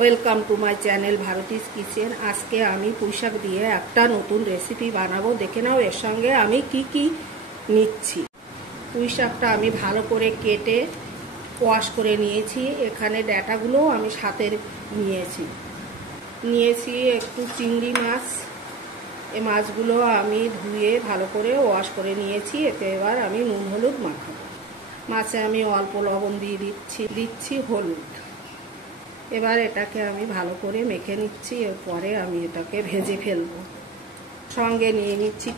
Welcome to my channel Bharati's kitchen. আজকে আমি পুঁইশাক দিয়ে একটা নতুন রেসিপি বানাবো। দেখে নাও এর সঙ্গে আমি কি কি নিচ্ছি। পুঁইশাকটা আমি ভালো করে কেটে ওয়াশ করে নিয়েছি। এখানে ডাঁটাগুলো আমি সাথে নিয়েছি একটু চিংড়ি মাছ। এই মাছগুলো আমি ধুয়ে ভালো করে ওয়াশ করে নিয়েছি। এতে এবার আমি নুন হলুদ মাখাবো। মাছে আমি অল্প লবণ দিয়ে দিচ্ছি হলুদ। এবার এটাকে আমি ভালো করে মেখে নিচ্ছি। এরপরে আমি এটাকে ভেজে ফেলবো। সঙ্গে নিয়ে নিচ্ছি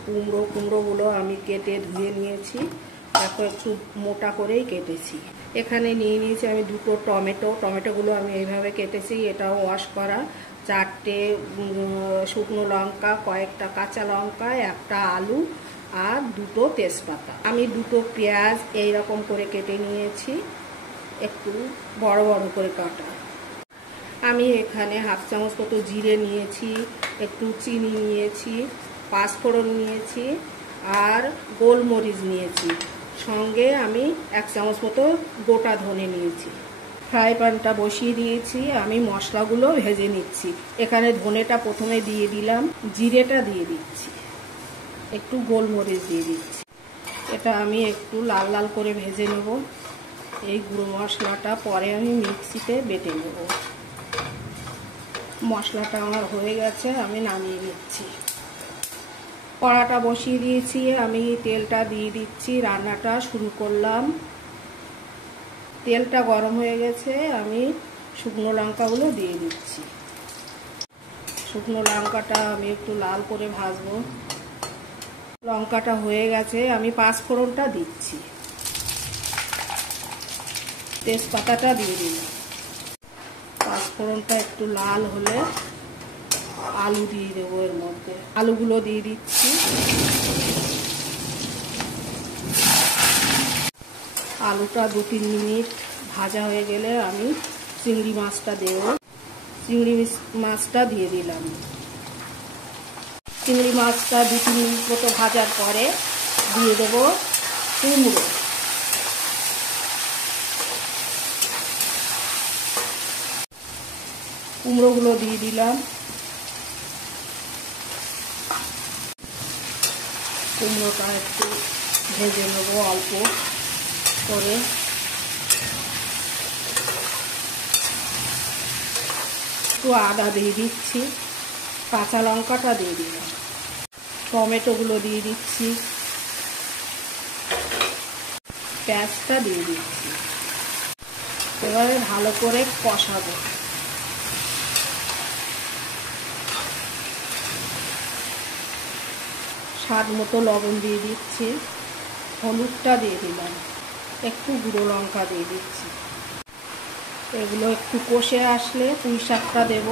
কুমড়োগুলো আমি কেটে ধুয়ে নিয়েছি। দেখো একটু মোটা করেই কেটেছি। এখানে নিয়ে নিয়েছি আমি দুটো টমেটোগুলো আমি এইভাবে কেটেছি। এটাও ওয়াশ করা। 4টে শুকনো লঙ্কা, কয়েকটা কাঁচা লঙ্কা, একটা আলু আর দুটো তেজপাতা। আমি দুটো পেঁয়াজ এইরকম করে কেটে নিয়েছি, একটু বড় বড় করে কাটা। আমি এখানে হাফ চামচ মতো জিরে নিয়েছি, একটু চিনি নিয়েছি, পাঁচফোড়ন নিয়েছি আর গোলমরিচ নিয়েছি। সঙ্গে আমি 1 চামচ মতো গোটা ধনে নিয়েছি। ফ্রাই প্যানটা বসিয়ে দিয়েছি। আমি মশলাগুলো ভেজে নিচ্ছি। এখানে ধনেটা প্রথমে দিয়ে দিলাম, জিরেটা দিয়ে দিচ্ছি, একটু গোলমরিচ দিয়ে দিচ্ছি। এটা আমি একটু লাল লাল করে ভেজে নেব। এই গুঁড়ো মশলাটা পরে আমি মিক্সিতে বেটে নেব। মশলাটা আমার হয়ে গেছে, আমি নামিয়ে নিচ্ছি। কড়াটা বসিয়ে দিয়েছি, আমি তেলটা দিয়ে দিচ্ছি। রান্নাটা শুরু করলাম। তেলটা গরম হয়ে গেছে, আমি শুকনো লঙ্কাগুলো দিয়ে দিচ্ছি। শুকনো লঙ্কাটা আমি একটু লাল করে ভাজবো। লঙ্কাটা হয়ে গেছে, আমি পাঁচফোড়নটা দিচ্ছি, তেজপাতাটা দিয়ে দিলাম। পাঁচফোড়নটা একটু লাল হলে আলু দিয়ে দেবো। এর মধ্যে আলুগুলো দিয়ে দিচ্ছি। আলুটা 2-3 মিনিট ভাজা হয়ে গেলে আমি চিংড়ি মাছটা দেব। চিংড়ি মাছটা দিয়ে দিলাম। চিংড়ি মাছটা 2-3 মিনিট মতো ভাজার পরে দিয়ে দেব কুমড়োগুলো দিয়ে দিলাম। কুমড়োটা একটু ভেজে নেবো অল্প করে। একটু আদা দিয়ে দিচ্ছি, কাঁচা লঙ্কাটা দিয়ে দিলাম, টমেটোগুলো দিয়ে দিচ্ছি, পেঁয়াজটা দিয়ে দিচ্ছি। এবারে ভালো করে কষাবো। স্বাদ মতো লবণ দিয়ে দিচ্ছি, হলুদটা দিয়ে দিলাম, একটু গুঁড়ো লঙ্কা দিয়ে দিচ্ছি। এগুলো একটু কষে আসলে পুঁইশাকটা দেব।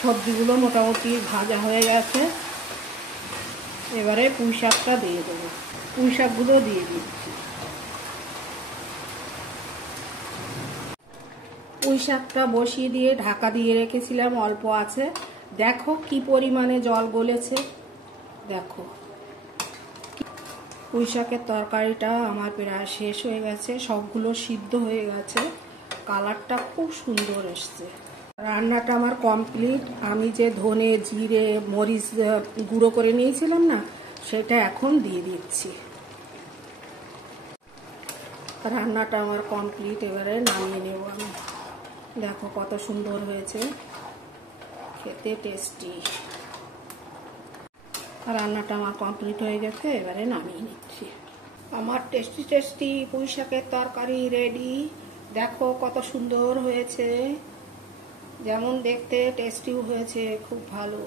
সবজিগুলো মোটামুটি ভাজা হয়ে গেছে। এবারে পুঁইশাকটা দিয়ে দেবো। পুঁইশাকগুলো দিয়ে দিচ্ছি। পুঁইশাকটা বসিয়ে দিয়ে ঢাকা দিয়ে রেখেছিলাম অল্প আছে। দেখো কি পরিমাণে জল গলেছে। দেখো পুঁইশাকের তরকারিটা আমার প্রায় শেষ হয়ে গেছে। সবগুলো সিদ্ধ হয়ে গেছে। কালারটা খুব সুন্দর এসছে। রান্নাটা আমার কমপ্লিট। আমি যে ধনে জিরে মরিচ গুঁড়ো করে নিয়েছিলাম না, সেটা এখন দিয়ে দিচ্ছি। রান্নাটা আমার কমপ্লিট। এবারে নামিয়ে নেব আমি। দেখো কত সুন্দর হয়েছে, খেতে টেস্টি। রান্নাটা আমার কমপ্লিট হয়ে গেছে, এবারে নামিয়ে নিচ্ছি। আমার টেস্টি পুঁইশাকের তরকারি রেডি। দেখো কত সুন্দর হয়েছে, যেমন দেখতে টেস্টিও হয়েছে, খুব ভালো।